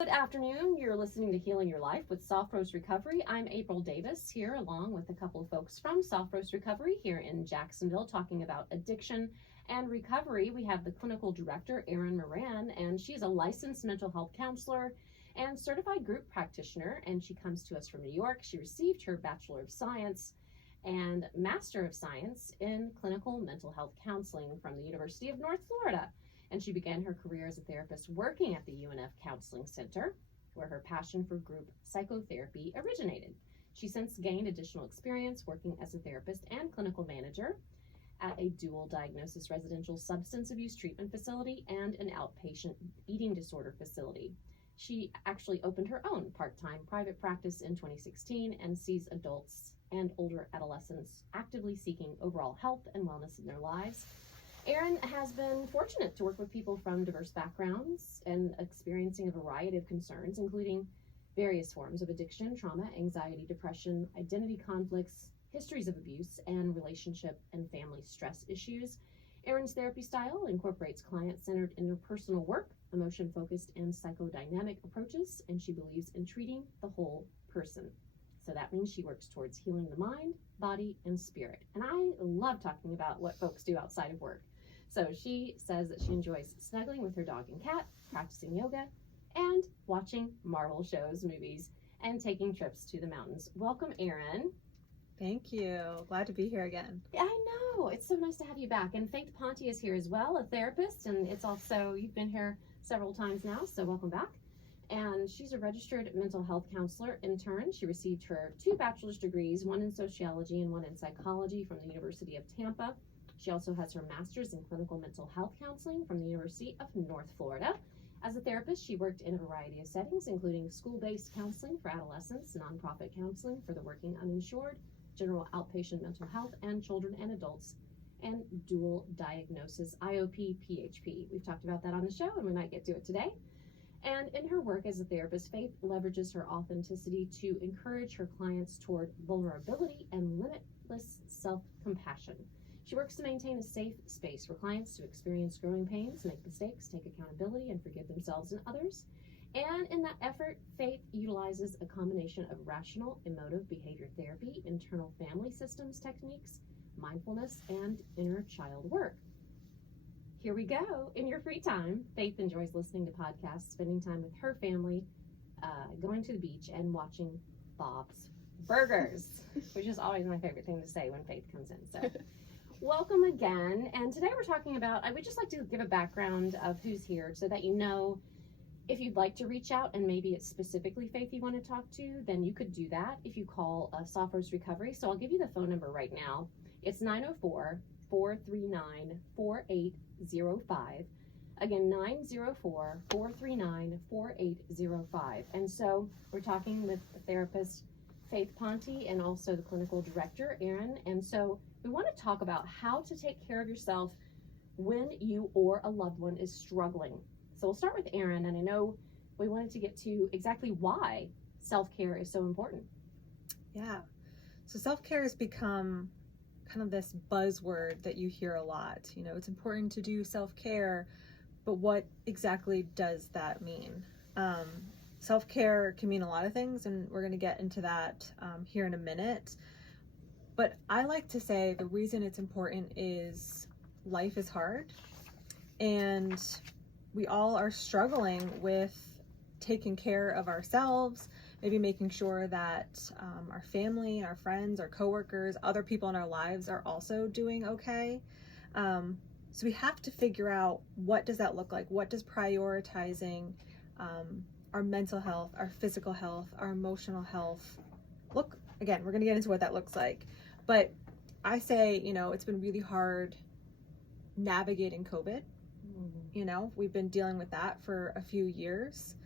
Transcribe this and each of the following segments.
Good afternoon. You're listening to Healing Your Life with Soft Rose Recovery. I'm April Davis here along with a couple of folks from Soft Rose Recovery here in Jacksonville talking about addiction and recovery. We have the clinical director, Erin Moran, and she's a licensed mental health counselor and certified group practitioner, and she comes to us from New York. She received her Bachelor of Science and Master of Science in clinical mental health counseling from the University of North Florida. And she began her career as a therapist working at the UNF Counseling Center, where her passion for group psychotherapy originated. She since gained additional experience working as a therapist and clinical manager at a dual diagnosis residential substance abuse treatment facility and an outpatient eating disorder facility. She actually opened her own part-time private practice in 2016 and sees adults and older adolescents actively seeking overall health and wellness in their lives. Erin has been fortunate to work with people from diverse backgrounds and experiencing a variety of concerns, including various forms of addiction, trauma, anxiety, depression, identity conflicts, histories of abuse, and relationship and family stress issues. Erin's therapy style incorporates client-centered interpersonal work, emotion-focused, and psychodynamic approaches, and she believes in treating the whole person. So that means she works towards healing the mind, body, and spirit. And I love talking about what folks do outside of work. So she says that she enjoys snuggling with her dog and cat, practicing yoga, and watching Marvel shows, movies, and taking trips to the mountains. Welcome, Erin. Thank you. Glad to be here again. I know. It's so nice to have you back. And Faith Ponti is here as well, a therapist, and it's also, you've been here several times now, so welcome back. And she's a registered mental health counselor intern. She received her 2 bachelor's degrees, one in sociology and one in psychology from the University of Tampa. She also has her master's in clinical mental health counseling from the University of North Florida. As a therapist, she worked in a variety of settings, including school-based counseling for adolescents, nonprofit counseling for the working uninsured, general outpatient mental health, and children and adults, and dual diagnosis, IOP, PHP. We've talked about that on the show, and we might get to it today. And in her work as a therapist, Faith leverages her authenticity to encourage her clients toward vulnerability and limitless self-compassion. She works to maintain a safe space for clients to experience growing pains, make mistakes, take accountability, and forgive themselves and others. And in that effort, Faith utilizes a combination of rational emotive behavior therapy, internal family systems techniques, mindfulness, and inner child work. Here we go. In your free time, Faith enjoys listening to podcasts, spending time with her family, going to the beach, and watching Bob's Burgers, which is always my favorite thing to say when Faith comes in. So welcome again. And today we're talking about, I would just like to give a background of who's here so that you know if you'd like to reach out and maybe it's specifically Faith you want to talk to, then you could do that if you call Soft Rose Recovery. So I'll give you the phone number right now. It's 904-439-4805. Again, 904-439-4805. And so we're talking with the therapist Faith Ponti and also the clinical director, Erin. And so we want to talk about how to take care of yourself when you or a loved one is struggling. So we'll start with Erin, and I know we wanted to get to exactly why self-care is so important. Yeah. So self-care has become kind of this buzzword that you hear a lot. You know, it's important to do self-care, but what exactly does that mean? Self-care can mean a lot of things, and we're going to get into that here in a minute. But I like to say the reason it's important is life is hard, and we all are struggling with taking care of ourselves, maybe making sure that our family, our friends, our coworkers, other people in our lives are also doing okay. So we have to figure out, what does that look like? What does prioritizing our mental health, our physical health, our emotional health look? Again, we're going to get into what that looks like. But I say, you know, it's been really hard navigating COVID. You know, we've been dealing with that for a few years.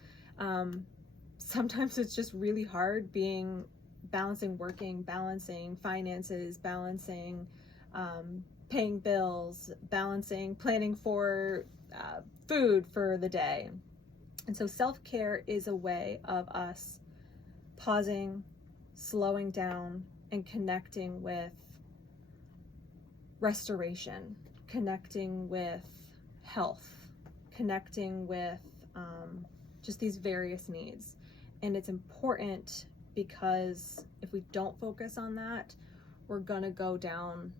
Sometimes it's just really hard balancing working, balancing finances, balancing paying bills, balancing planning for food for the day. And so self-care is a way of us pausing, slowing down, and connecting with restoration, connecting with health, connecting with just these various needs. And it's important because if we don't focus on that, we're gonna go down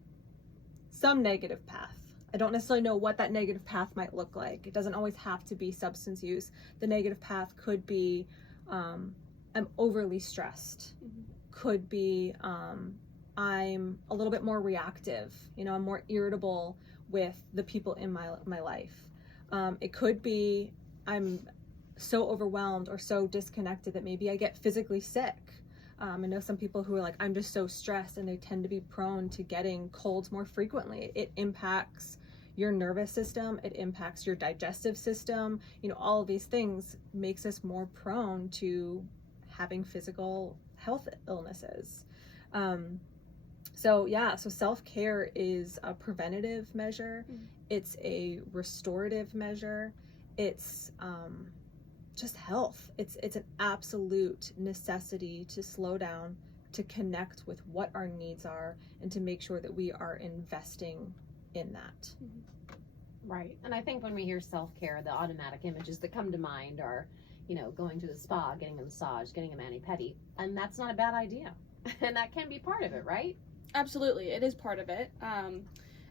some negative path. I don't necessarily know what that negative path might look like. It doesn't always have to be substance use. The negative path could be I'm overly stressed. Could be I'm a little bit more reactive. You know, I'm more irritable with the people in my life. It could be I'm so overwhelmed or so disconnected that maybe I get physically sick. I know some people who are like, I'm just so stressed, and they tend to be prone to getting colds more frequently. It impacts your nervous system. It impacts your digestive system. You know, all of these things makes us more prone to having physical health illnesses. So self-care is a preventative measure. It's a restorative measure. It's just health. It's an absolute necessity to slow down, to connect with what our needs are, and to make sure that we are investing in that. Right. And I think when we hear self-care, the automatic images that come to mind are, you know, going to the spa, getting a massage, getting a mani-pedi, and that's not a bad idea. And that can be part of it, right? Absolutely, it is part of it.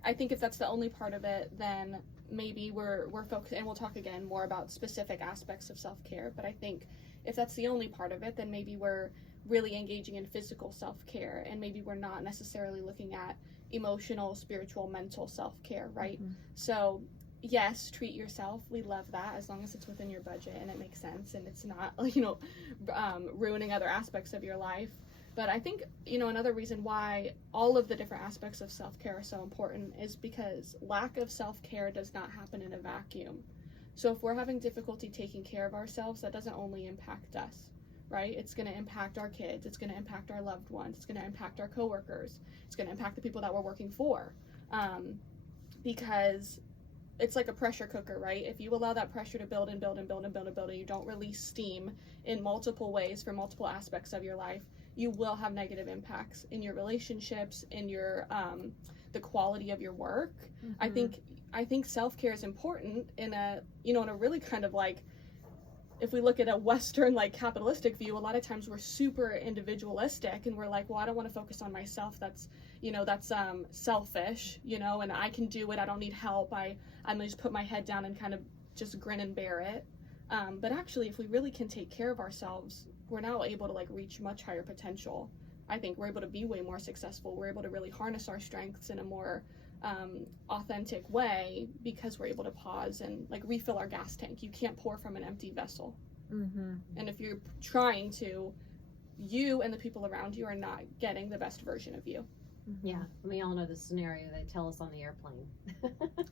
I think if that's the only part of it, then maybe we're focused, and we'll talk again more about specific aspects of self-care, but I think if that's the only part of it, then maybe we're really engaging in physical self-care, and maybe we're not necessarily looking at emotional, spiritual, mental self-care, right? So yes, treat yourself. We love that, as long as it's within your budget and it makes sense and it's not, you know, ruining other aspects of your life. But I think, you know, another reason why all of the different aspects of self-care are so important is because lack of self-care does not happen in a vacuum. So if we're having difficulty taking care of ourselves, that doesn't only impact us, right? It's going to impact our kids. It's going to impact our loved ones. It's going to impact our coworkers. It's going to impact the people that we're working for. Because it's like a pressure cooker, right? If you allow that pressure to build and build and build and build and build, and you don't release steam in multiple ways for multiple aspects of your life, you will have negative impacts in your relationships, in your the quality of your work. I think self-care is important in a, you know, in a really kind of like, if we look at a Western like capitalistic view, a lot of times we're super individualistic and we're like, well, I don't want to focus on myself. That's, you know, that's selfish, you know, and I can do it. I don't need help. I'm gonna just put my head down and kind of just grin and bear it. But actually, if we really can take care of ourselves, we're now able to like reach much higher potential. I think we're able to be way more successful. We're able to really harness our strengths in a more authentic way because we're able to pause and like refill our gas tank. You can't pour from an empty vessel. And if you're trying to, you and the people around you are not getting the best version of you. Yeah, we all know the scenario they tell us on the airplane.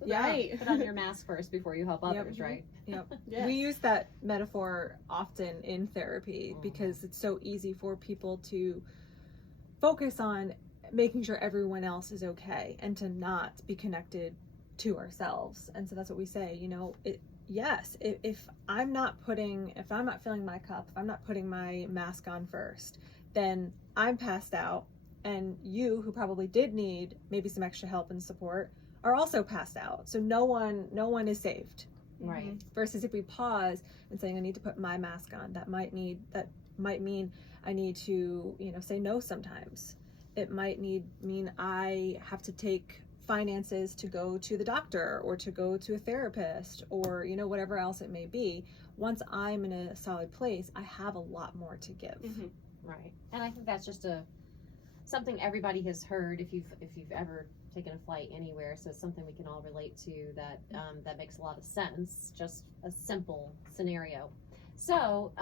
Right. Put on your mask first before you help others, right? Yeah. Yeah. We use that metaphor often in therapy because it's so easy for people to focus on making sure everyone else is okay and to not be connected to ourselves. And so that's what we say, you know, if I'm not filling my cup, if I'm not putting my mask on first, then I'm passed out, and you, who probably did need maybe some extra help and support, are also passed out. So no one is saved. Right. Versus if we pause and saying, I need to put my mask on, that might mean I need to, you know, say no sometimes. It might mean I have to take finances to go to the doctor or to go to a therapist or, you know, whatever else it may be. Once I'm in a solid place, I have a lot more to give. Right. And I think that's just something everybody has heard if you've ever taken a flight anywhere. So it's something we can all relate to that makes a lot of sense. Just a simple scenario. So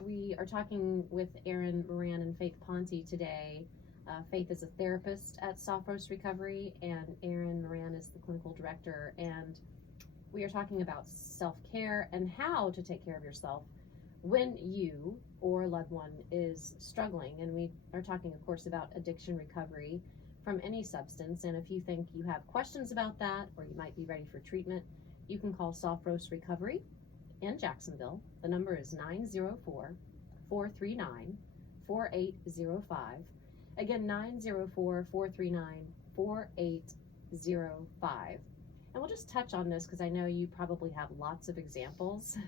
we are talking with Erin, Moran, and Faith Ponti today. Faith is a therapist at Soft Roast Recovery, and Erin Moran is the clinical director. And we are talking about self-care and how to take care of yourself when you or a loved one is struggling. And we are talking, of course, about addiction recovery from any substance. And if you think you have questions about that, or you might be ready for treatment, you can call Soft Roast Recovery in Jacksonville. The number is 904-439-4805. Again, 904-439-4805. And we'll just touch on this because I know you probably have lots of examples,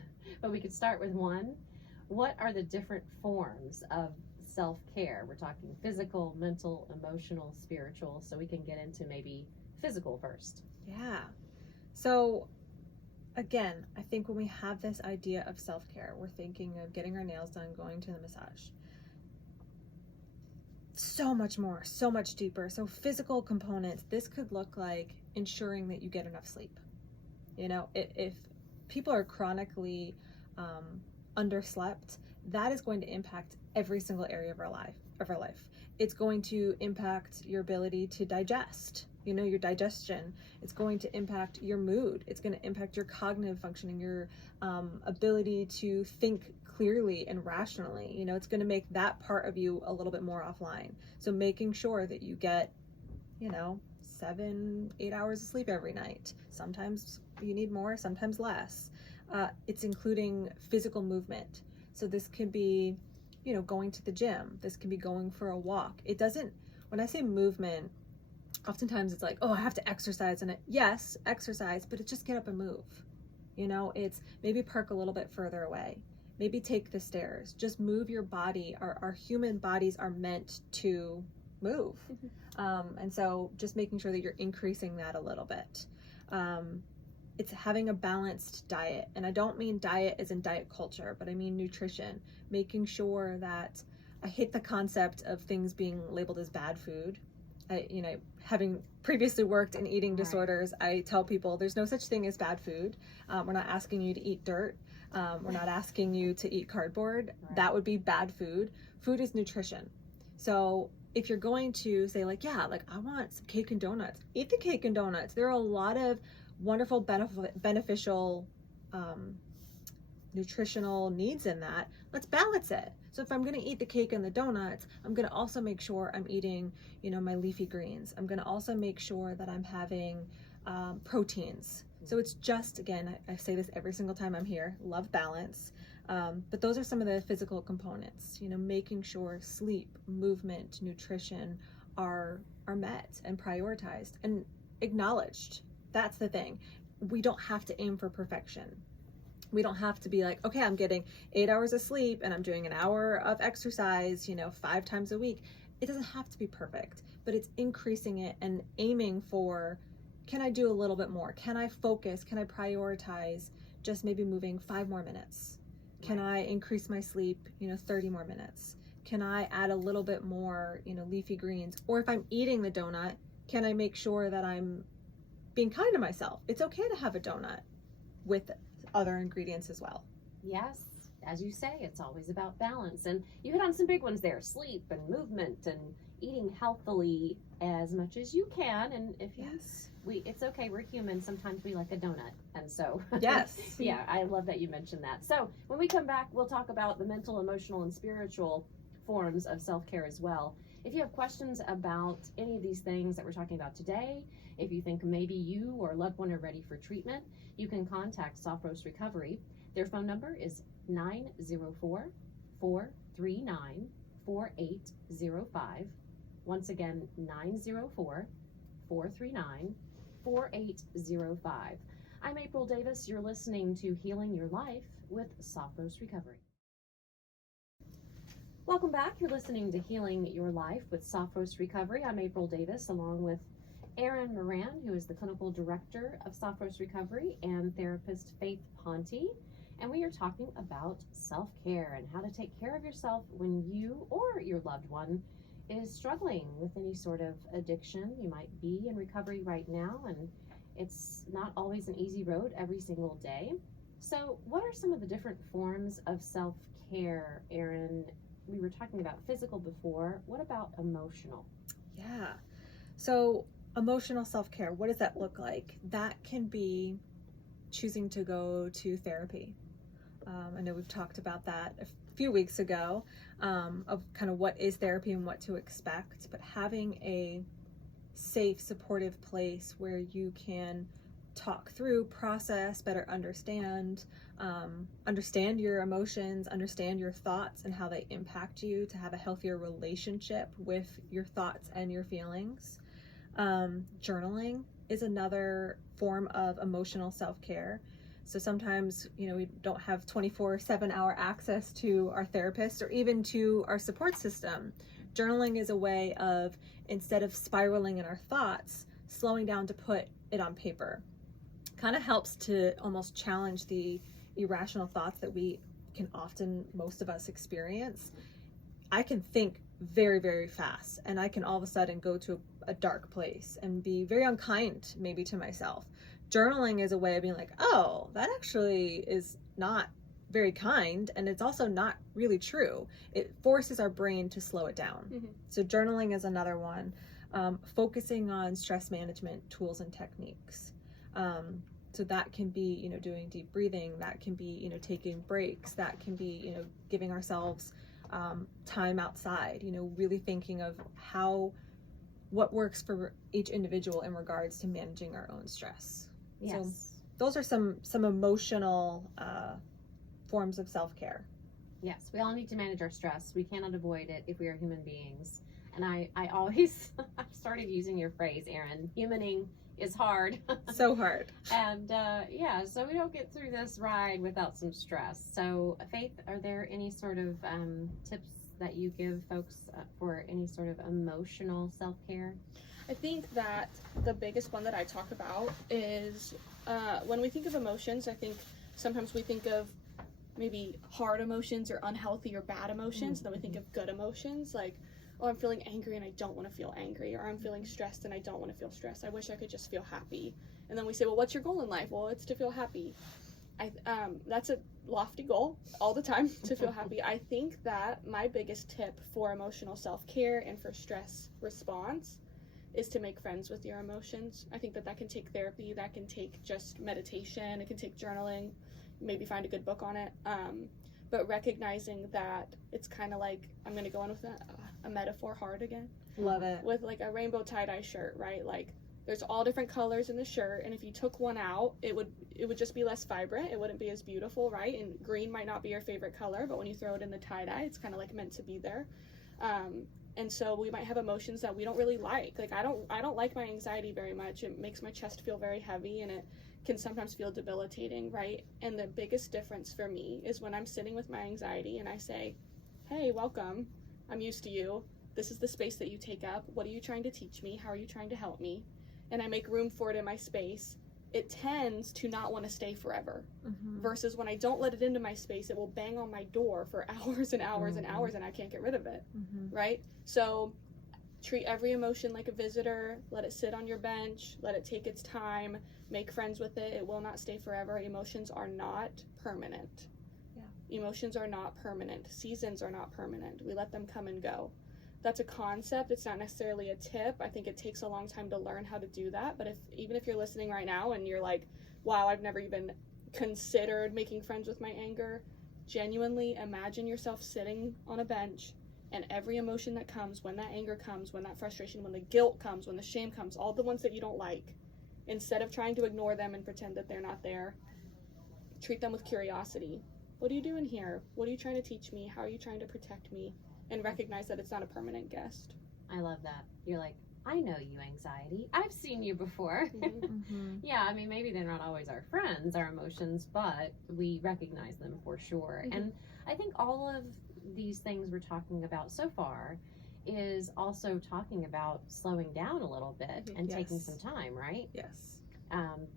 but we could start with one. What are the different forms of self-care? We're talking physical, mental, emotional, spiritual, so we can get into maybe physical first. Yeah. So again, I think when we have this idea of self-care, we're thinking of getting our nails done, going to the massage. So much more, so much deeper. So physical components, this could look like ensuring that you get enough sleep. You know, if people are chronically underslept, that is going to impact every single area of our life. It's going to impact your ability to digest, you know, your digestion. It's going to impact your mood. It's going to impact your cognitive functioning, your ability to think clearly and rationally. You know, it's going to make that part of you a little bit more offline. So making sure that you get, you know, 7-8 hours of sleep every night. Sometimes you need more, sometimes less. It's including physical movement. So this could be, you know, going to the gym. This can be going for a walk. It doesn't, when I say movement, oftentimes it's like, oh, I have to exercise. And yes, exercise, but it's just get up and move. You know, it's maybe park a little bit further away. Maybe take the stairs. Just move your body. Our human bodies are meant to move. And so just making sure that you're increasing that a little bit. It's having a balanced diet. And I don't mean diet as in diet culture, but I mean nutrition. Making sure that I hate the concept of things being labeled as bad food. You know, having previously worked in eating disorders, I tell people there's no such thing as bad food. We're not asking you to eat dirt. We're not asking you to eat cardboard. Right. That would be bad food. Food is nutrition. So if you're going to say like, yeah, like I want some cake and donuts, eat the cake and donuts. There are a lot of wonderful beneficial nutritional needs in that. Let's balance it. So if I'm going to eat the cake and the donuts, I'm going to also make sure I'm eating, you know, my leafy greens. I'm going to also make sure that I'm having proteins. So it's just, again, I say this every single time I'm here, love balance. But those are some of the physical components, you know, making sure sleep, movement, nutrition are met and prioritized and acknowledged. That's the thing. We don't have to aim for perfection. We don't have to be like, okay, I'm getting 8 hours of sleep and I'm doing an hour of exercise, you know, 5 times a week. It doesn't have to be perfect, but it's increasing it and aiming for, can I do a little bit more? Can I focus? Can I prioritize just maybe moving 5 more minutes? Can I increase my sleep, you know, 30 more minutes? Can I add a little bit more, you know, leafy greens? Or if I'm eating the donut, can I make sure that I'm being kind to myself? It's okay to have a donut with other ingredients as well. Yes, as you say, it's always about balance. And you hit on some big ones there, sleep and movement and eating healthily as much as you can. And if it's okay, we're human. Sometimes we like a donut. And so, yes. Yeah, I love that you mentioned that. So when we come back, we'll talk about the mental, emotional, and spiritual forms of self-care as well. If you have questions about any of these things that we're talking about today, if you think maybe you or a loved one are ready for treatment, you can contact Soft Roast Recovery. Their phone number is 904-439-4805. Once again, 904-439-4805. I'm April Davis. You're listening to Healing Your Life with Soft Roast Recovery. Welcome back. You're listening to Healing Your Life with Soft Roast Recovery. I'm April Davis, along with Erin Moran, who is the clinical director of Soft Roast Recovery, and therapist Faith Ponti. And we are talking about self-care and how to take care of yourself when you or your loved one is struggling with any sort of addiction. You might be in recovery right now, and it's not always an easy road every single day. So what are some of the different forms of self-care, Erin? We were talking about physical before. What about emotional? Yeah. So emotional self-care, what does that look like? That can be choosing to go to therapy. I know we've talked about that a few weeks ago, of kind of what is therapy and what to expect, but having a safe, supportive place where you can talk through, process, better understand your emotions, understand your thoughts and how they impact you, to have a healthier relationship with your thoughts and your feelings. Journaling, is another form of emotional self-care. So sometimes, we don't have 24/7 hour access to our therapist or even to our support system. Journaling is a way of, instead of spiraling in our thoughts, slowing down to put it on paper. Kind of helps to almost challenge the irrational thoughts that we can often, most of us, experience. I can think very, very fast, and I can all of a sudden go to a dark place and be very unkind maybe to myself. Journaling is a way of being like, oh, that actually is not very kind, and it's also not really true. It forces our brain to slow it down. Mm-hmm. So journaling is another one. Focusing on stress management tools and techniques. So that can be, doing deep breathing. That can be, taking breaks. That can be, giving ourselves time outside, really thinking of what works for each individual in regards to managing our own stress. Yes. So those are some emotional forms of self-care. Yes, we all need to manage our stress. We cannot avoid it if we are human beings. And I always, I've started using your phrase, Erin, humaning is hard. So hard. And so we don't get through this ride without some stress. So Faith, are there any sort of tips that you give folks for any sort of emotional self-care? I think that the biggest one that I talk about is when we think of emotions, I think sometimes we think of maybe hard emotions or unhealthy or bad emotions. Then we think of good emotions, like, oh, I'm feeling angry and I don't want to feel angry, or I'm feeling stressed and I don't want to feel stressed. I wish I could just feel happy. And then we say, well, what's your goal in life? Well, it's to feel happy. That's a lofty goal all the time, to feel happy. I think that my biggest tip for emotional self-care and for stress response is to make friends with your emotions. I think that can take therapy, that can take just meditation, it can take journaling, maybe find a good book on it. But recognizing that it's kind of like, I'm going to go in with a metaphor hard again. Love it. With like a rainbow tie-dye shirt, right? Like there's all different colors in the shirt, and if you took one out, it would just be less vibrant. It wouldn't be as beautiful, right? And green might not be your favorite color, but when you throw it in the tie-dye, it's kind of like meant to be there. And so we might have emotions that we don't really like. Like I don't like my anxiety very much. It makes my chest feel very heavy, and it can sometimes feel debilitating, right? And the biggest difference for me is when I'm sitting with my anxiety and I say, hey, welcome, I'm used to you. This is the space that you take up. What are you trying to teach me? How are you trying to help me? And I make room for it in my space. It tends to not want to stay forever. Mm-hmm. Versus when I don't let it into my space, it will bang on my door for hours and hours and hours, and I can't get rid of it, right? So treat every emotion like a visitor. Let it sit on your bench. Let it take its time. Make friends with it. It will not stay forever. Emotions are not permanent. Yeah. Emotions are not permanent. Seasons are not permanent. We let them come and go. That's a concept. It's not necessarily a tip. I think it takes a long time to learn how to do that. But even if you're listening right now and you're like, wow, I've never even considered making friends with my anger, genuinely imagine yourself sitting on a bench, and every emotion that comes, when that anger comes, when that frustration, when the guilt comes, when the shame comes, all the ones that you don't like, instead of trying to ignore them and pretend that they're not there, treat them with curiosity. What are you doing here? What are you trying to teach me? How are you trying to protect me? And recognize that it's not a permanent guest. I love that. You're like, I know you, anxiety. I've seen you before. Yeah, I mean, maybe they're not always our friends, our emotions, but we recognize them for sure. And I think all of these things we're talking about so far is also talking about slowing down a little bit and taking some time, right? Yes.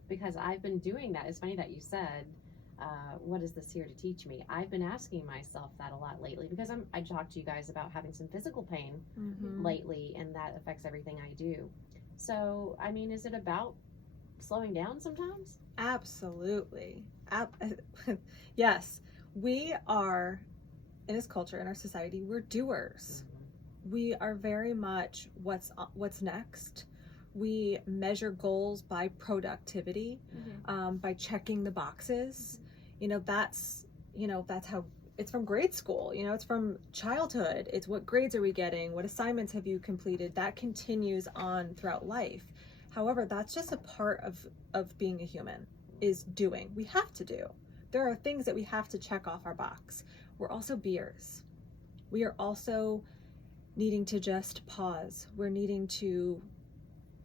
Because I've been doing that. It's funny that you said, what is this here to teach me? I've been asking myself that a lot lately because I talked to you guys about having some physical pain lately, and that affects everything I do. So, I mean, is it about slowing down sometimes? Absolutely. Yes. We are, in this culture, in our society, we're doers. We are very much what's next. We measure goals by productivity, by checking the boxes. That's how it's from grade school. It's from childhood. It's what grades are we getting? What assignments have you completed? That continues on throughout life. However, that's just a part of being a human, is doing. We have to do. There are things that we have to check off our box. We're also beers. We are also needing to just pause. We're needing to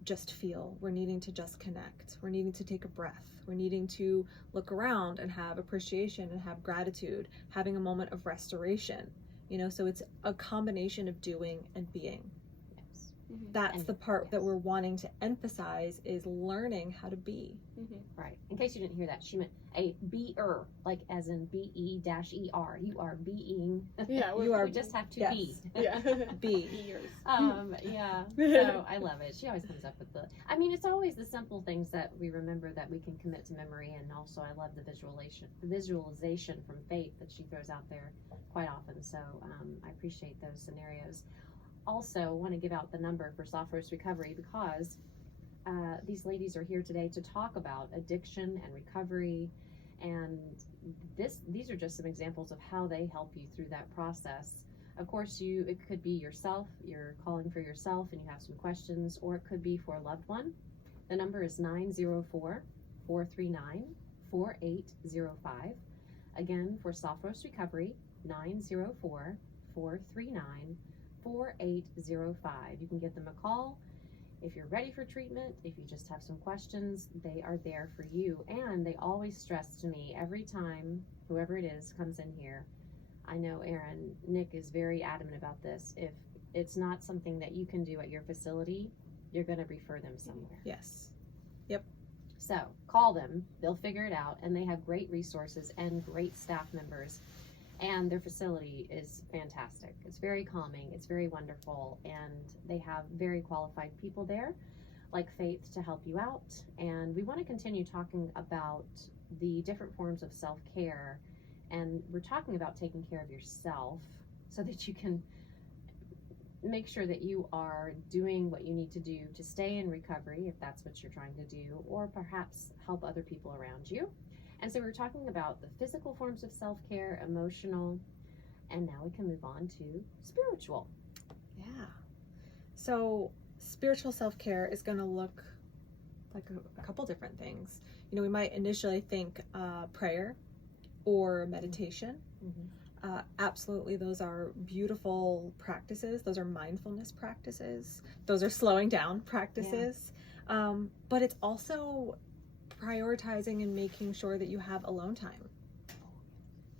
just feel. We're needing to just connect. We're needing to take a breath. We're needing to look around and have appreciation and have gratitude, having a moment of restoration. So it's a combination of doing and being. Yes. That's And- the part yes. that we're wanting to emphasize, is learning how to be. Right. In case you didn't hear that, she meant a be-er, like as in B-E-E-R. You are being. Yeah, You are We just have to yes. be. Yeah. Be. Years. Yeah. So I love it. She always comes up with it's always the simple things that we remember that we can commit to memory. And also I love the visualization from Faith that she throws out there quite often. So I appreciate those scenarios. Also want to give out the number for Soft Roast Recovery because these ladies are here today to talk about addiction and recovery, and these are just some examples of how they help you through that process. Of course, it could be yourself, you're calling for yourself and you have some questions, or it could be for a loved one. The number is 904-439-4805. Again, for Soft Roast Recovery, 904-439-4805. You can give them a call. If you're ready for treatment, if you just have some questions, they are there for you. And they always stress to me every time whoever it is comes in here. I know Erin, Nick is very adamant about this. If it's not something that you can do at your facility, you're going to refer them somewhere. Yes. So call them, they'll figure it out, and they have great resources and great staff members. And their facility is fantastic. It's very calming, it's very wonderful, and they have very qualified people there, like Faith, to help you out. And we want to continue talking about the different forms of self-care, and we're talking about taking care of yourself so that you can make sure that you are doing what you need to do to stay in recovery, if that's what you're trying to do, or perhaps help other people around you. And so we're talking about the physical forms of self-care, emotional, and now we can move on to spiritual. Yeah. So spiritual self-care is going to look like a couple different things. We might initially think prayer or meditation. Absolutely, those are beautiful practices. Those are mindfulness practices. Those are slowing down practices. But it's also prioritizing and making sure that you have alone time.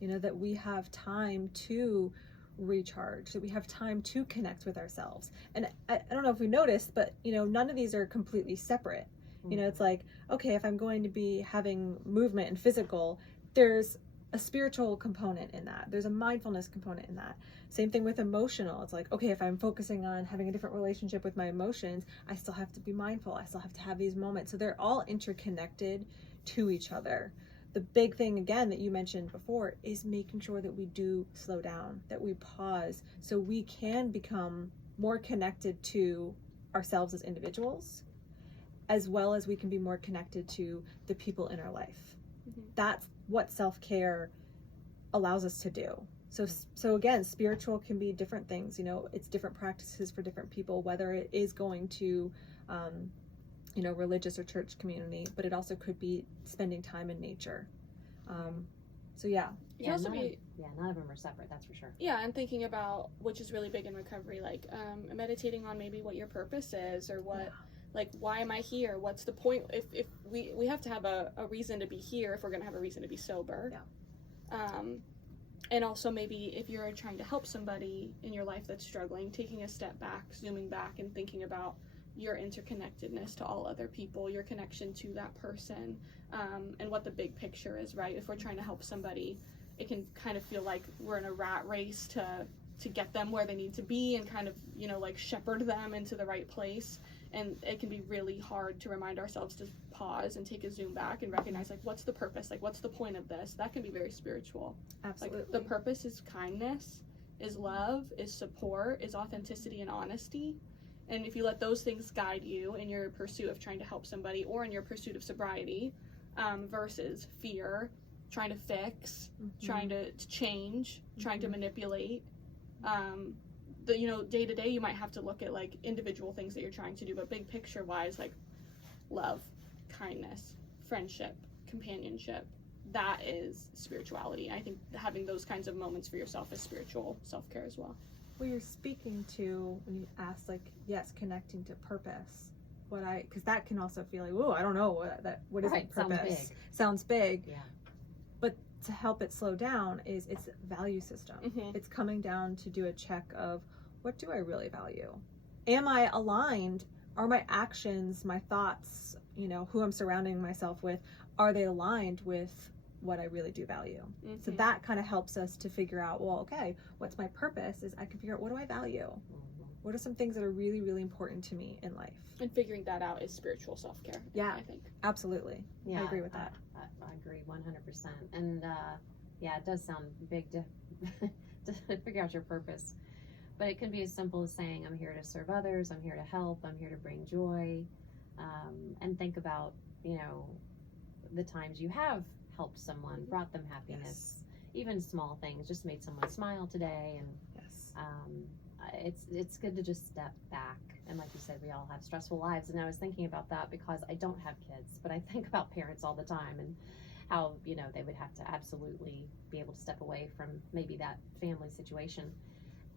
That we have time to recharge, that we have time to connect with ourselves. And I don't know if we noticed, but none of these are completely separate. It's like, okay, if I'm going to be having movement and physical, there's a spiritual component in that. There's a mindfulness component in that. Same thing with emotional. It's like, okay, if I'm focusing on having a different relationship with my emotions, I still have to be mindful. I still have to have these moments. So they're all interconnected to each other. The big thing, again, that you mentioned before is making sure that we do slow down, that we pause, so we can become more connected to ourselves as individuals, as well as we can be more connected to the people in our life. That's what self-care allows us to do. So again, spiritual can be different things. It's different practices for different people, whether it is going to religious or church community, but it also could be spending time in nature. So yeah. None of them are separate, that's for sure. Yeah, and thinking about, which is really big in recovery, like meditating on maybe what your purpose is, or what, like, why am I here? What's the point? If we have to have a reason to be here if we're going to have a reason to be sober. Yeah. And also maybe if you're trying to help somebody in your life that's struggling, taking a step back, zooming back, and thinking about your interconnectedness to all other people, your connection to that person, and what the big picture is, right? If we're trying to help somebody, it can kind of feel like we're in a rat race to get them where they need to be and kind of, like shepherd them into the right place. And it can be really hard to remind ourselves to pause and take a zoom back and recognize, like, what's the purpose? Like, what's the point of this? That can be very spiritual. Absolutely. Like, the purpose is kindness, is love, is support, is authenticity and honesty. And if you let those things guide you in your pursuit of trying to help somebody or in your pursuit of sobriety, versus fear, trying to fix, trying to change, trying to manipulate, day to day you might have to look at like individual things that you're trying to do, but big picture wise, like love, kindness, friendship, companionship, that is spirituality. I think having those kinds of moments for yourself is spiritual self-care as well. Well, you're speaking to, when you ask, like, yes, connecting to purpose. because that can also feel like, oh, I don't know what is Right, my purpose. Sounds big. Yeah. But to help it slow down is its value system. It's coming down to do a check of, what do I really value? Am I aligned? Are my actions, my thoughts, who I'm surrounding myself with, are they aligned with what I really do value? So that kind of helps us to figure out, well, okay, what's my purpose? Is I can figure out, what do I value? What are some things that are really, really important to me in life? And figuring that out is spiritual self-care. Yeah, I think. Absolutely. Yeah, I agree with that. I agree 100%. And it does sound big to figure out your purpose. But it can be as simple as saying, I'm here to serve others, I'm here to help, I'm here to bring joy. And think about, the times you have helped someone, brought them happiness, even small things, just made someone smile today. And it's good to just step back. And like you said, we all have stressful lives. And I was thinking about that because I don't have kids, but I think about parents all the time and how, they would have to absolutely be able to step away from maybe that family situation.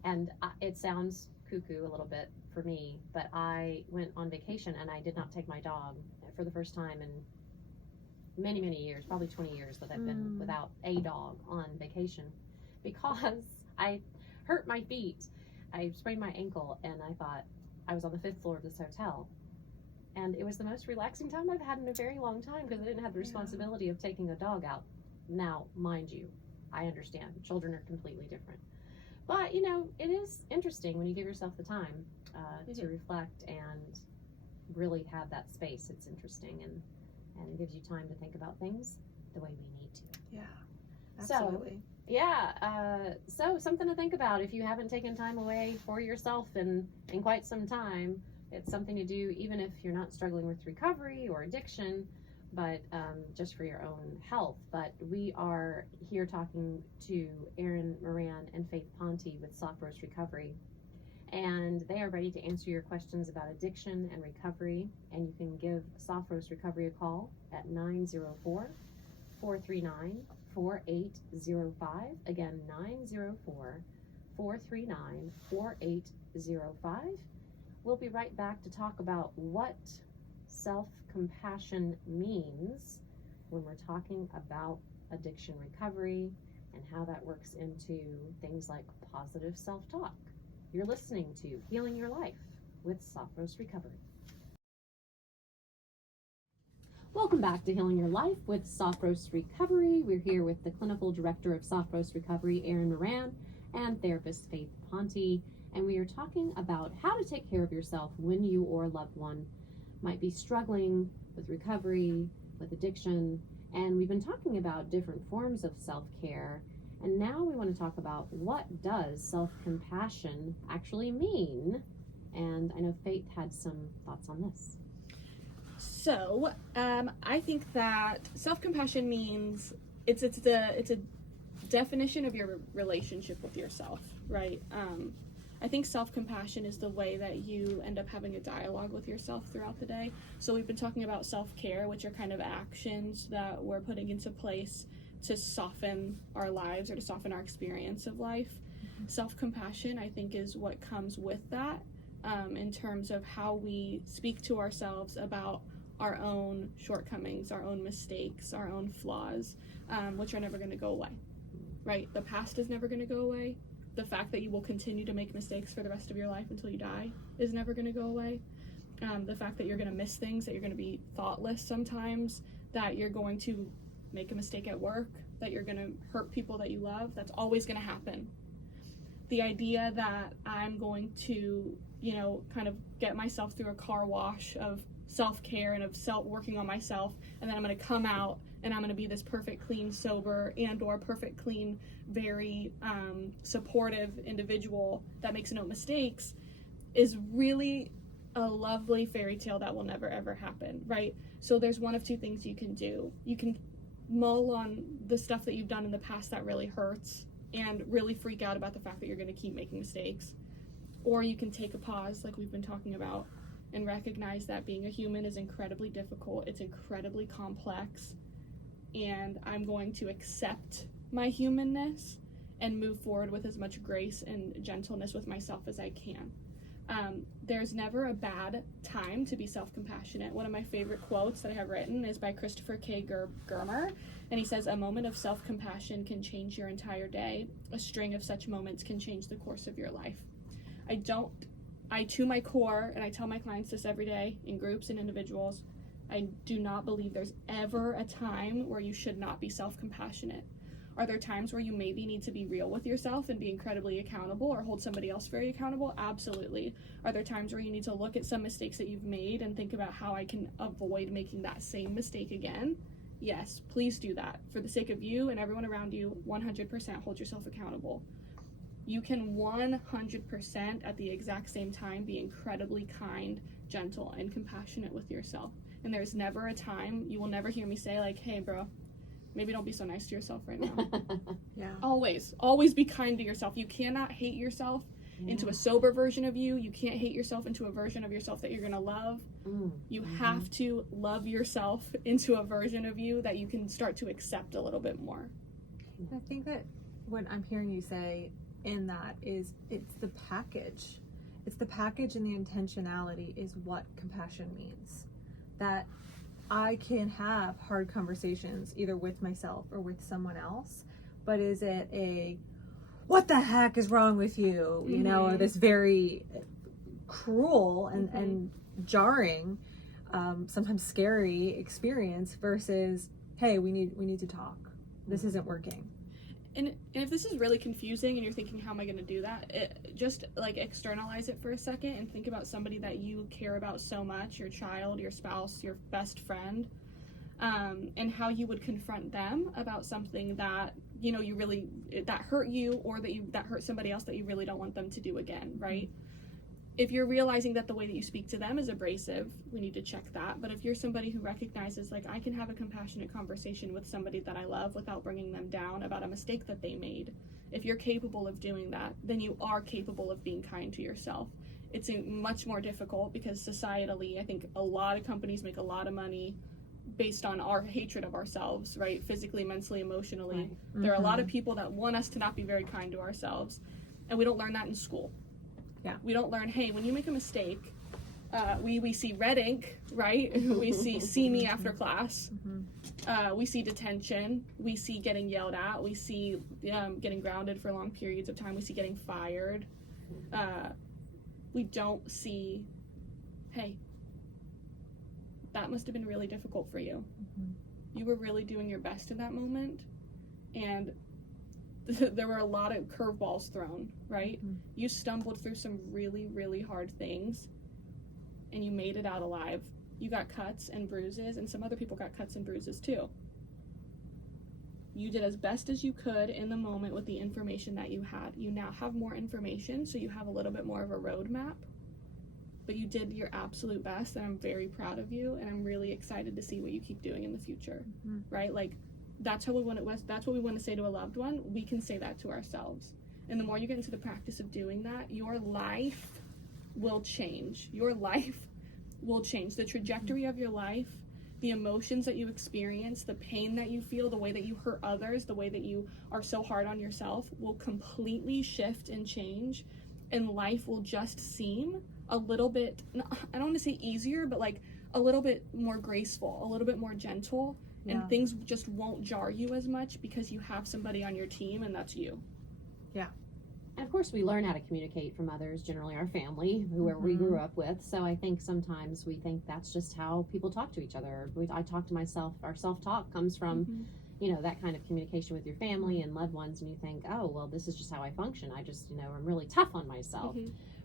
And it sounds cuckoo a little bit for me, but I went on vacation and I did not take my dog for the first time in many, many years, probably 20 years that I've been without a dog on vacation, because I hurt my feet. I sprained my ankle, and I thought I was on the 5th floor of this hotel. And it was the most relaxing time I've had in a very long time, because I didn't have the responsibility of taking a dog out. Now, mind you, I understand children are completely different. But, it is interesting when you give yourself the time to reflect and really have that space. It's interesting, and it gives you time to think about things the way we need to. Yeah, absolutely. So something to think about if you haven't taken time away for yourself in quite some time. It's something to do even if you're not struggling with recovery or addiction, but just for your own health. But we are here talking to Erin, Moran, and Faith Ponti with Soft Roast Recovery. And they are ready to answer your questions about addiction and recovery. And you can give Soft Roast Recovery a call at 904-439-4805. Again, 904-439-4805. We'll be right back to talk about what self-compassion means when we're talking about addiction recovery and how that works into things like positive self-talk. You're listening to Healing Your Life with Soft Roast Recovery. Welcome back to Healing Your Life with Soft Roast Recovery. We're here with the Clinical Director of Soft Roast Recovery, Erin Moran, and therapist Faith Ponti. And we are talking about how to take care of yourself when you or a loved one might be struggling with recovery, with addiction. And we've been talking about different forms of self-care. And now we want to talk about, what does self-compassion actually mean? And I know Faith had some thoughts on this. So, I think that self-compassion means it's a definition of your relationship with yourself, right? I think self-compassion is the way that you end up having a dialogue with yourself throughout the day. So we've been talking about self-care, which are kind of actions that we're putting into place to soften our lives or to soften our experience of life. Self-compassion, I think, is what comes with that, in terms of how we speak to ourselves about our own shortcomings, our own mistakes, our own flaws, which are never going to go away, right? The past is never going to go away. The fact that you will continue to make mistakes for the rest of your life until you die is never going to go away. The fact that you're going to miss things, that you're going to be thoughtless sometimes, that you're going to make a mistake at work, that you're going to hurt people that you love, that's always going to happen. The idea that I'm going to, kind of get myself through a car wash of self-care and of working on myself, and then I'm going to come out and I'm going to be this perfect, clean, sober, and or perfect, clean, very supportive individual that makes no mistakes, is really a lovely fairy tale that will never ever happen, right? So there's one of two things you can do. You can mull on the stuff that you've done in the past that really hurts and really freak out about the fact that you're going to keep making mistakes. Or you can take a pause, like we've been talking about, and recognize that being a human is incredibly difficult, it's incredibly complex, and I'm going to accept my humanness and move forward with as much grace and gentleness with myself as I can. There's never a bad time to be self-compassionate. One of my favorite quotes that I have written is by Christopher K. Germer, and he says, "A moment of self-compassion can change your entire day. A string of such moments can change the course of your life." I to my core, and I tell my clients this every day in groups and individuals, I do not believe there's ever a time where you should not be self-compassionate. Are there times where you maybe need to be real with yourself and be incredibly accountable or hold somebody else very accountable? Absolutely. Are there times where you need to look at some mistakes that you've made and think about how I can avoid making that same mistake again? Yes, please do that. For the sake of you and everyone around you, 100% hold yourself accountable. You can 100% at the exact same time be incredibly kind, gentle, and compassionate with yourself. And there's never a time, you will never hear me say like, "Hey bro, maybe don't be so nice to yourself right now." Yeah. Always be kind to yourself. You cannot hate yourself into a sober version of you. You can't hate yourself into a version of yourself that you're gonna love. You have to love yourself into a version of you that you can start to accept a little bit more. I think that what I'm hearing you say in that is it's the package. It's the package, and the intentionality is what compassion means. That I can have hard conversations either with myself or with someone else, but is it a "what the heck is wrong with you," you know, or this very cruel and jarring, sometimes scary experience versus, "Hey, we need to talk. This isn't working." And if this is really confusing and you're thinking, how am I going to do that? Just like externalize it for a second and think about somebody that you care about so much, your child, your spouse, your best friend, and how you would confront them about something that, you know, that hurt you, or that hurt somebody else that you really don't want them to do again, right? If you're realizing that the way that you speak to them is abrasive, we need to check that. But if you're somebody who recognizes, like, I can have a compassionate conversation with somebody that I love without bringing them down about a mistake that they made, if you're capable of doing that, then you are capable of being kind to yourself. It's much more difficult because societally, I think a lot of companies make a lot of money based on our hatred of ourselves, right? Physically, mentally, emotionally. Right. There are a lot of people that want us to not be very kind to ourselves, and we don't learn that in school. Yeah. We don't learn, hey, when you make a mistake, we see red ink, right? We see me after class. We see detention. We see getting yelled at. We see getting grounded for long periods of time. We see getting fired. We don't see, hey, that must have been really difficult for you. You were really doing your best in that moment, and there were a lot of curveballs thrown, right? You stumbled through some really, really hard things, and you made it out alive. You got cuts and bruises, and some other people got cuts and bruises too. You did as best as you could in the moment with the information that you had. You now have more information, so you have a little bit more of a roadmap, but you did your absolute best, and I'm very proud of you, and I'm really excited to see what you keep doing in the future, right? Like, that's what we want to say to a loved one. We can say that to ourselves. And the more you get into the practice of doing that, your life will change. Your life will change. The trajectory of your life, the emotions that you experience, the pain that you feel, the way that you hurt others, the way that you are so hard on yourself will completely shift and change. And life will just seem a little bit, I don't want to say easier, but like a little bit more graceful, a little bit more gentle. And things just won't jar you as much because you have somebody on your team, and that's you. And of course, we learn how to communicate from others, generally our family, whoever we grew up with. So I think sometimes we think that's just how people talk to each other. I talk to myself. Our self-talk comes from, you know, that kind of communication with your family and loved ones. And you think, oh, well, this is just how I function. I just, you know, I'm really tough on myself.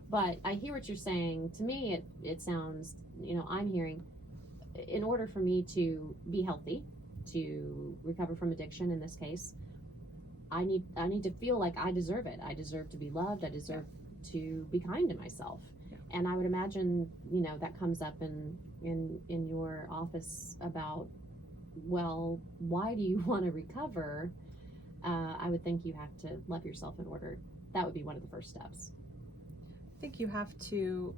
But I hear what you're saying. To me, it sounds, you know, I'm hearing, in order for me to be healthy, to recover from addiction in this case, I need to feel like I deserve it. I deserve to be loved. I deserve to be kind to myself. And I would imagine, you know, that comes up in your office about, well, why do you want to recover? I would think you have to love yourself in order. That would be one of the first steps. I think you have to,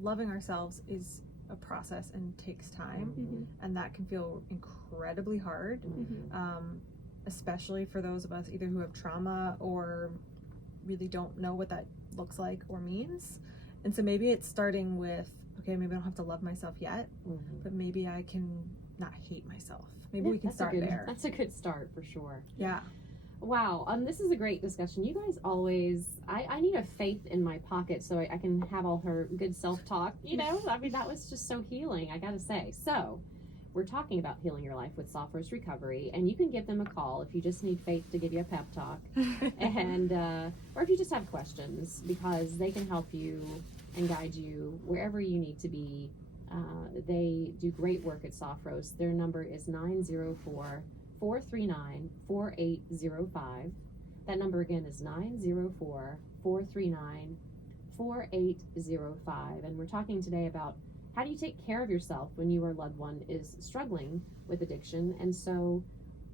loving ourselves is a process and takes time, and that can feel incredibly hard, especially for those of us either who have trauma or really don't know what that looks like or means. And so maybe it's starting with, okay, maybe I don't have to love myself yet, but maybe I can not hate myself. Maybe we can start there. That's a good start for sure. Yeah. Wow, this is a great discussion. You guys always, I need a Faith in my pocket so I can have all her good self-talk, you know? I mean, that was just so healing, I gotta say. So, we're talking about healing your life with Soft Rose Recovery, and you can give them a call if you just need Faith to give you a pep talk, and or if you just have questions, because they can help you and guide you wherever you need to be. They do great work at Soft Rose. Their number is 904-439-4805. That number again is 904-439-4805. And we're talking today about how do you take care of yourself when your loved one is struggling with addiction. And so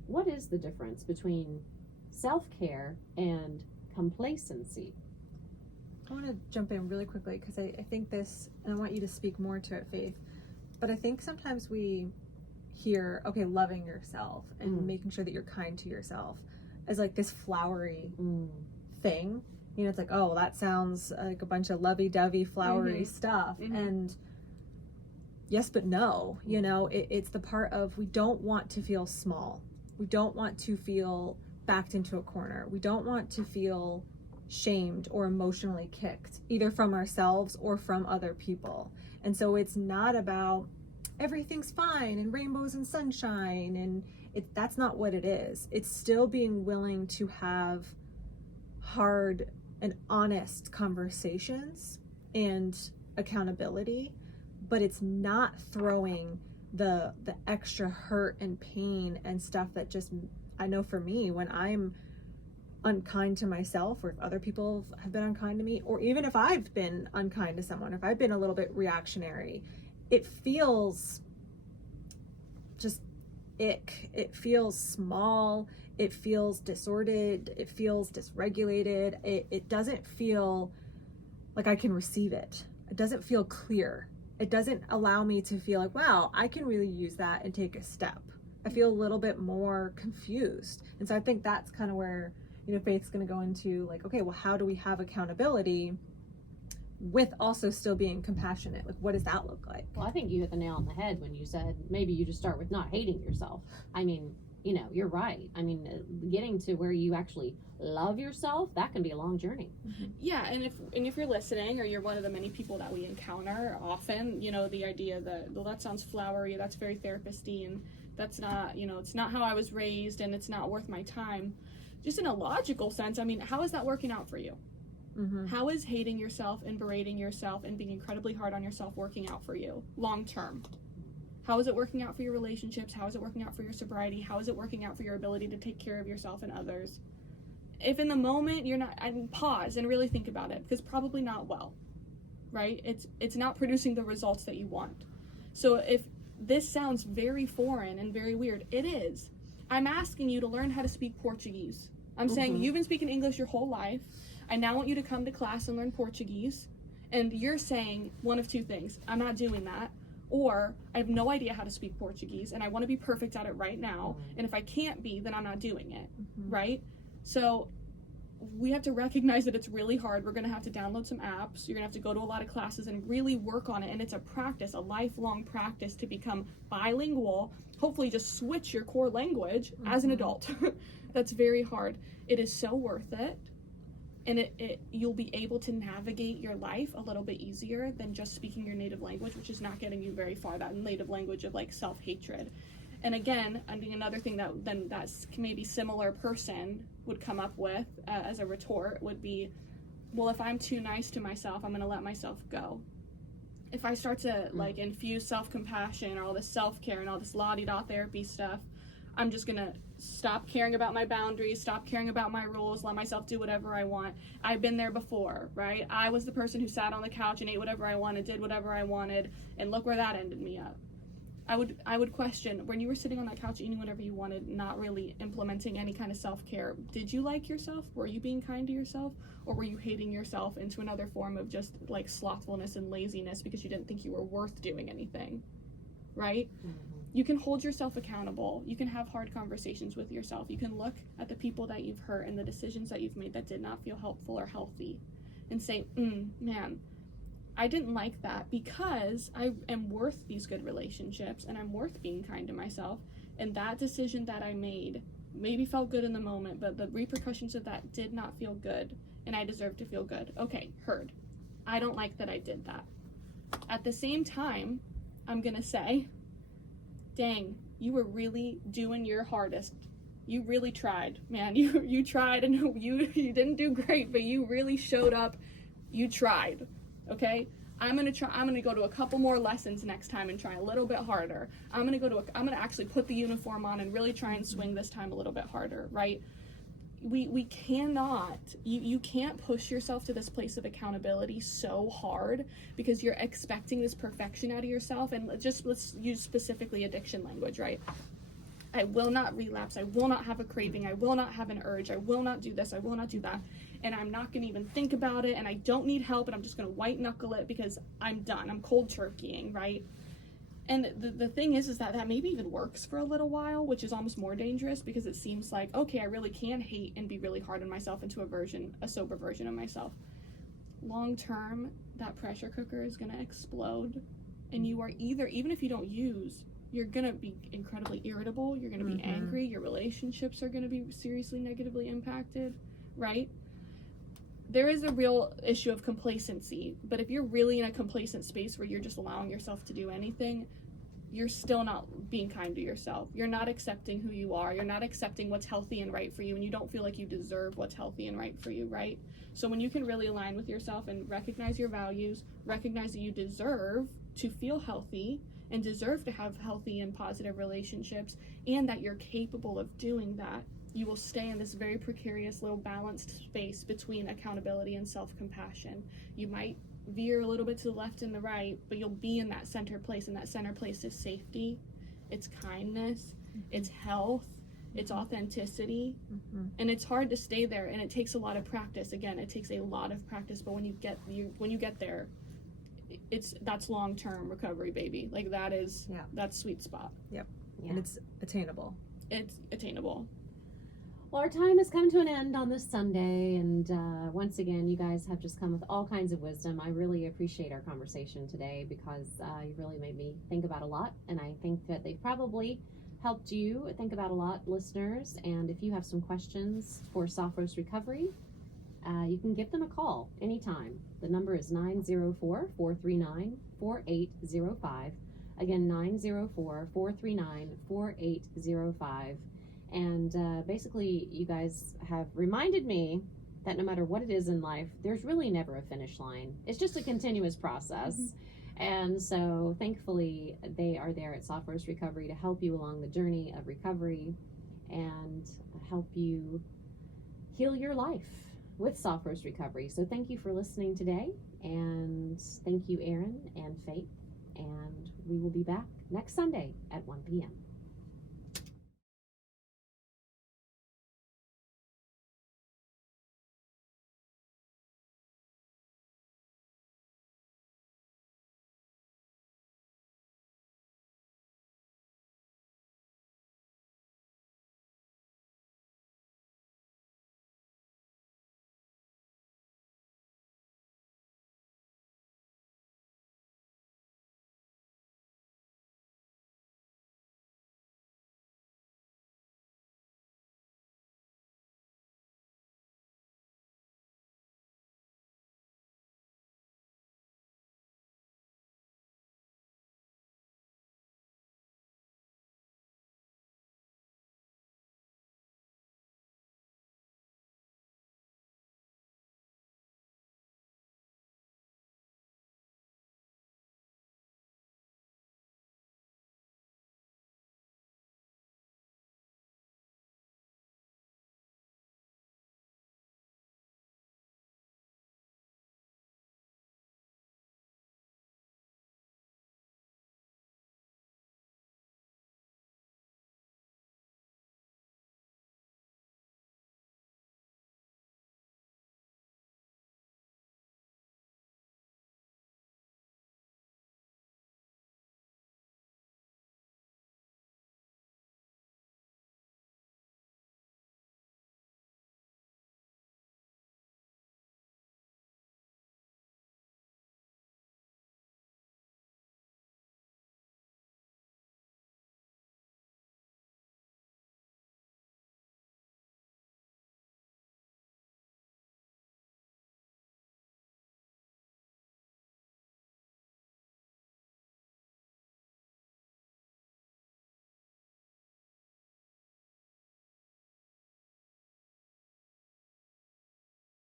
what is the difference between self-care and complacency? I want to jump in really quickly because I think this, and I want you to speak more to it, Faith, but I think sometimes we hear, okay, loving yourself and making sure that you're kind to yourself as like this flowery thing. You know, it's like, oh, well, that sounds like a bunch of lovey-dovey, flowery stuff. And yes, but no, you know, it's the part of, we don't want to feel small. We don't want to feel backed into a corner. We don't want to feel shamed or emotionally kicked, either from ourselves or from other people. And so it's not about everything's fine and rainbows and sunshine, and that's not what it is. It's still being willing to have hard and honest conversations and accountability, but it's not throwing the extra hurt and pain and stuff that just, I know for me, when I'm unkind to myself, or if other people have been unkind to me, or even if I've been unkind to someone, if I've been a little bit reactionary, it feels just ick. It feels small. It feels disordered. It feels dysregulated. It doesn't feel like I can receive it. It doesn't feel clear. It doesn't allow me to feel like, wow, I can really use that and take a step. I feel a little bit more confused. And so I think that's kind of where, you know, Faith's going to go into like, okay, well, how do we have accountability with also still being compassionate? Like, what does that look like? Well, I think you hit the nail on the head when you said maybe you just start with not hating yourself. I mean, you know, you're right. I mean, getting to where you actually love yourself, that can be a long journey. Yeah, and if you're listening, or you're one of the many people that we encounter often, you know, the idea that, well, that sounds flowery, that's very therapist-y, and that's not, you know, it's not how I was raised, and it's not worth my time. Just in a logical sense, I mean, how is that working out for you? How is hating yourself and berating yourself and being incredibly hard on yourself working out for you long term? How is it working out for your relationships? How is it working out for your sobriety? How is it working out for your ability to take care of yourself and others? If in the moment you're not, I mean, pause and really think about it, because probably not well, right? It's not producing the results that you want. So if this sounds very foreign and very weird, it is. I'm asking you to learn how to speak Portuguese. I'm saying you've been speaking English your whole life. I now want you to come to class and learn Portuguese. And you're saying one of two things. I'm not doing that. Or I have no idea how to speak Portuguese and I want to be perfect at it right now. And if I can't be, then I'm not doing it. Right? So we have to recognize that it's really hard. We're going to have to download some apps. You're going to have to go to a lot of classes and really work on it. And it's a practice, a lifelong practice to become bilingual. Hopefully just switch your core language as an adult. That's very hard. It is so worth it. And you'll be able to navigate your life a little bit easier than just speaking your native language, which is not getting you very far, that native language of like self-hatred. And again, I think another thing that's maybe similar person would come up with as a retort would be, well, if I'm too nice to myself, I'm going to let myself go. If I start to like infuse self-compassion or all this self-care and all this la-di-da therapy stuff, I'm just going to stop caring about my boundaries, stop caring about my rules, let myself do whatever I want. I've been there before, right? I was the person who sat on the couch and ate whatever I wanted, did whatever I wanted, and look where that ended me up. I would question, when you were sitting on that couch eating whatever you wanted, not really implementing any kind of self-care, did you like yourself? Were you being kind to yourself? Or were you hating yourself into another form of just like slothfulness and laziness because you didn't think you were worth doing anything, right? You can hold yourself accountable. You can have hard conversations with yourself. You can look at the people that you've hurt and the decisions that you've made that did not feel helpful or healthy and say, man, I didn't like that because I am worth these good relationships and I'm worth being kind to myself. And that decision that I made maybe felt good in the moment, but the repercussions of that did not feel good, and I deserve to feel good. Okay, heard. I don't like that I did that. At the same time, I'm gonna say, dang, you were really doing your hardest. You really tried, man. You tried, and you didn't do great, but you really showed up. You tried. Okay? I'm gonna go to a couple more lessons next time and try a little bit harder. I'm gonna actually put the uniform on and really try and swing this time a little bit harder, right? We cannot, you can't push yourself to this place of accountability so hard because you're expecting this perfection out of yourself. And let's use specifically addiction language, right? I will not relapse. I will not have a craving. I will not have an urge. I will not do this. I will not do that. And I'm not going to even think about it. And I don't need help. And I'm just going to white knuckle it because I'm done. I'm cold turkeying, right? And the thing is that maybe even works for a little while, which is almost more dangerous because it seems like, okay, I really can hate and be really hard on myself into a sober version of myself. Long term, that pressure cooker is going to explode. And you are even if you don't use, you're going to be incredibly irritable. You're going to be angry. Your relationships are going to be seriously negatively impacted, right? There is a real issue of complacency, but if you're really in a complacent space where you're just allowing yourself to do anything, you're still not being kind to yourself. You're not accepting who you are. You're not accepting what's healthy and right for you, and you don't feel like you deserve what's healthy and right for you, right? So when you can really align with yourself and recognize your values, recognize that you deserve to feel healthy and deserve to have healthy and positive relationships, and that you're capable of doing that, you will stay in this very precarious little balanced space between accountability and self-compassion. You might veer a little bit to the left and the right, but you'll be in that center place, and that center place is safety, it's kindness, it's health, it's authenticity, and it's hard to stay there, and it takes a lot of practice. Again, it takes a lot of practice, but when you get there, that's long-term recovery, baby. Like that's sweet spot. Yep. Yeah. And it's attainable. It's attainable. Well, our time has come to an end on this Sunday, and once again, you guys have just come with all kinds of wisdom. I really appreciate our conversation today because you really made me think about a lot, and I think that they've probably helped you think about a lot, listeners. And if you have some questions for Soft Roast Recovery, you can give them a call anytime. The number is 904-439-4805. Again, 904-439-4805. And basically, you guys have reminded me that no matter what it is in life, there's really never a finish line. It's just a continuous process. And so thankfully, they are there at Soft Roast Recovery to help you along the journey of recovery and help you heal your life with Soft Roast Recovery. So thank you for listening today, and thank you, Erin and Faith, and we will be back next Sunday at 1 p.m.